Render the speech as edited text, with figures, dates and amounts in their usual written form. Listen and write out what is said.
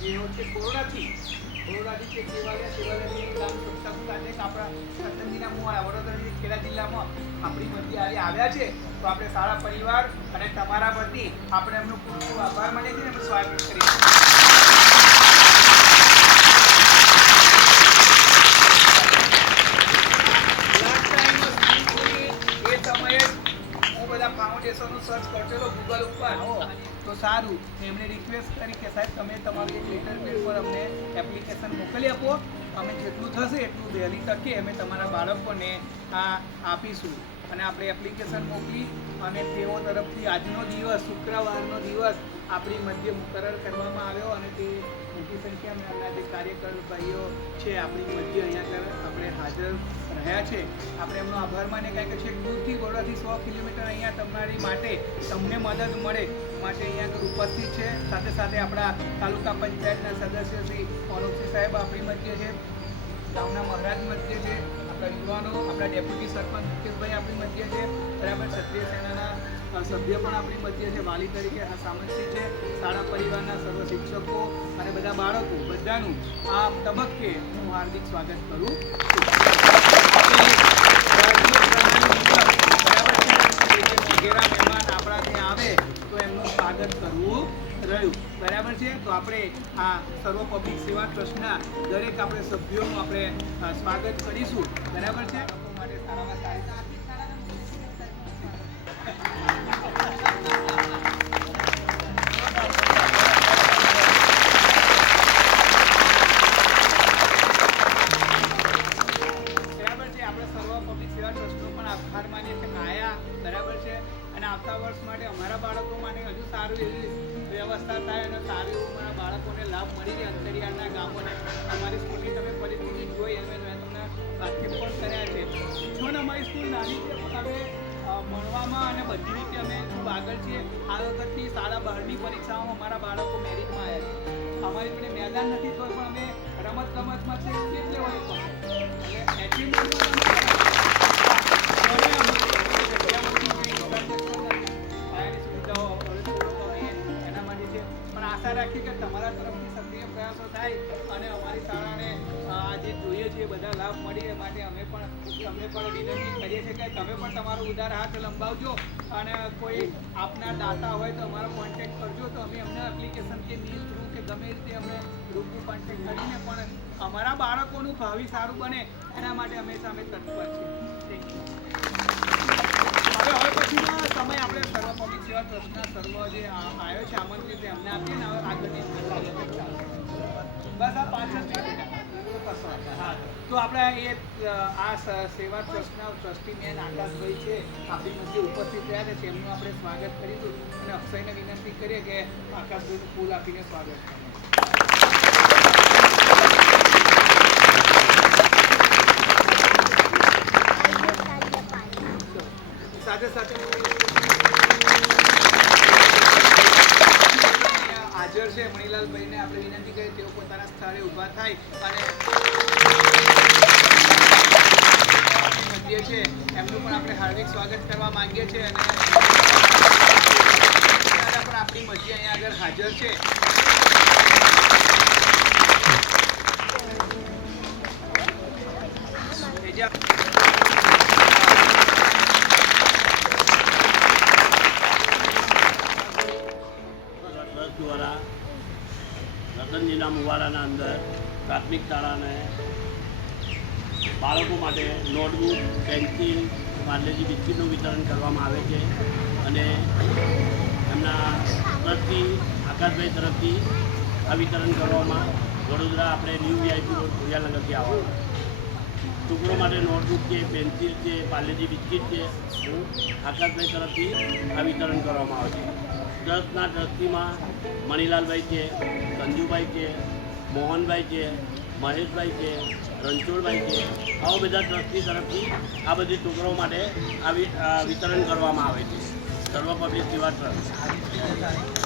જેઓ છે કોરોનાથી છે સેવાલયની ગામ સંસ્થા આપણા સતનજીના મુવાડા વડોદરા ખેડા જિલ્લામાં આપણી મધ્ય આવ્યા છે. તો આપણે સારા પરિવાર અને તમારા વતી આપણે એમનો ખૂબ ખૂબ આભાર માનીએ છીએ અને સ્વાગત કરીએ છીએ. ફાઉન્ડેશનનું સર્ચ કરજો ગૂગલ ઉપર તો સારું. એમણે રિક્વેસ્ટ કરી કે સાહેબ તમે તમારું એક લેટર પેડ પર અમને એપ્લિકેશન મોકલી આપો. અમે જેટલું થશે એટલું વહેલી તકે અમે તમારા બાળકોને આ આપીશું. અને આપણે એપ્લિકેશન મોકલી અને તેઓ તરફથી આજનો દિવસ શુક્રવારનો દિવસ આપણી મધ્ય મુકરર કરવામાં આવ્યો અને તે મોટી સંખ્યામાં એમના જે કાર્યકર ભાઈઓ છે આપણી મધ્ય અહીંયા આપણે હાજર રહ્યા છે. આપણે એમનો આભાર માનીએ કારણ કે છેક દૂરથી બરોડાથી 100 કિલોમીટર અહીંયા તમારી માટે તમને મદદ મળે માટે અહીંયા આગળ ઉપસ્થિત છે. સાથે સાથે આપણા તાલુકા પંચાયતના સદસ્ય શ્રી અનુપસિંહ સાહેબ આપણી મધ્ય છે, ગામના મહારાજ મધ્ય છે, આપણા યુવાનો, આપણા ડેપ્યુટી સરપંચ મુકેશભાઈ આપણી મધ્ય છે, બરાબર ક્ષત્રિય સેનાના સભ્ય પણ આપણી મધ્ય છે, વાલી તરીકે સામંતસિંહ છે, શાળા પરિવારના સર્વ શિક્ષકો અને બધા બાળકો બધાનું આ તબક્કે હું હાર્દિક સ્વાગત કરું છું. મહેમાન આપણા ત્યાં આવે તો એમનું સ્વાગત કરવું રહ્યું, બરાબર છે. તો આપણે આ સર્વ પબ્લિક સેવા ટ્રસ્ટના દરેક આપણે સભ્યોનું આપણે સ્વાગત કરીશું, બરાબર છે. માટે સારામાં સારી આવતા વર્ષ માટે અમારા બાળકો માટે હજુ સારું એવી વ્યવસ્થા થાય અને સારું એવું અમારા બાળકોને લાભ મળી રહે. અંતરિયાળના ગામોને અમારી સ્કૂલની તમે પરિસ્થિતિ જોઈ અને મેં તમને વાતચીત પણ કર્યા છે. જો ને અમારી સ્કૂલ નાની છે પણ હવે ભણવામાં અને બધી રીતે અમે ખૂબ આગળ છીએ. આ વખતની શાળા બહારની પરીક્ષાઓમાં અમારા બાળકો મેરિટમાં આવ્યા છે. અમારી જોડે મેદાન નથી તો પણ અમે રમતગમતમાં છે સ્ટેટ લેવલે પણ એટલે એચિવમેન્ટમાં આશા રાખી કે તમારા તરફથી સક્રિય પ્રયાસો થાય અને અમારી શાળાને આજે જોઈએ છીએ બધા લાભ મળે માટે અમે પણ તમને પણ વિનંતી કરીએ છીએ કે તમે પણ તમારો ઉદાર હાથ લંબાવજો અને કોઈ આપના દાતા હોય તો અમારો કોન્ટેક્ટ કરજો તો અમે અમને એપ્લિકેશન કે મીલ થ્રુ કે ગમે રીતે અમને રૂબરૂ કોન્ટેક્ટ કરીને પણ અમારા બાળકોનું ભાવિ સારું બને એના માટે હંમેશા અમે તત્પર છીએ. હવે પછીનો સમય આપણે સર્વ પબ્લિક સેવા ટ્રસ્ટના સર્વ જે આવ્યો છે આમંત્રિત એમને આપીએ ને હવે આગળની બસ આ 5 મિનિટ. તો આપણે એ આ સેવા ટ્રસ્ટના ટ્રસ્ટી મેન આકાશભાઈ છે આપણી મધ્ય ઉપસ્થિત રહ્યા છે તેમનું આપણે સ્વાગત કરીશું અને અક્ષયને વિનંતી કરીએ કે આકાશભાઈનું ફૂલ આપીને સ્વાગત કરીએ. સાથે સાથે હાજર છે મણીલાલભાઈને આપણે વિનંતી કરીએ તેઓ પોતાના સ્થળે ઊભા થાય અને મધ્ય છે એમનું પણ આપણે હાર્દિક સ્વાગત કરવા માંગીએ છીએ અને પણ આપણી મધ્ય અહીંયા આગળ હાજર છે. દ્વારા રતનજીના મુવાડાના અંદર પ્રાથમિક શાળાને બાળકો માટે નોટબુક, પેન્સિલ, પાર્લેજી બિસ્કીટનું વિતરણ કરવામાં આવે છે અને એમના ટ્રસ્ટી આકાશભાઈ તરફથી આ વિતરણ કરવામાં વડોદરા આપણે ન્યૂ VIP રોડ ખોડિયારનગરથી આવવાનું. છોકરો માટે નોટબુક છે, પેન્સિલ છે, પાર્લેજી બિસ્કીટ છે, આકાશભાઈ તરફથી આ વિતરણ કરવામાં આવે છે. ટ્રસ્ટના ટ્રસ્ટીમાં મણીલાલભાઈ છે, સંજુભાઈ છે, મોહનભાઈ છે, મહેશભાઈ છે, રણછોડભાઈ છે, આવા બધા ટ્રસ્ટી તરફથી આ બધી છોકરાઓ માટે આ વિતરણ કરવામાં આવે છે. સર્વ પબ્લિક સેવા ટ્રસ્ટ.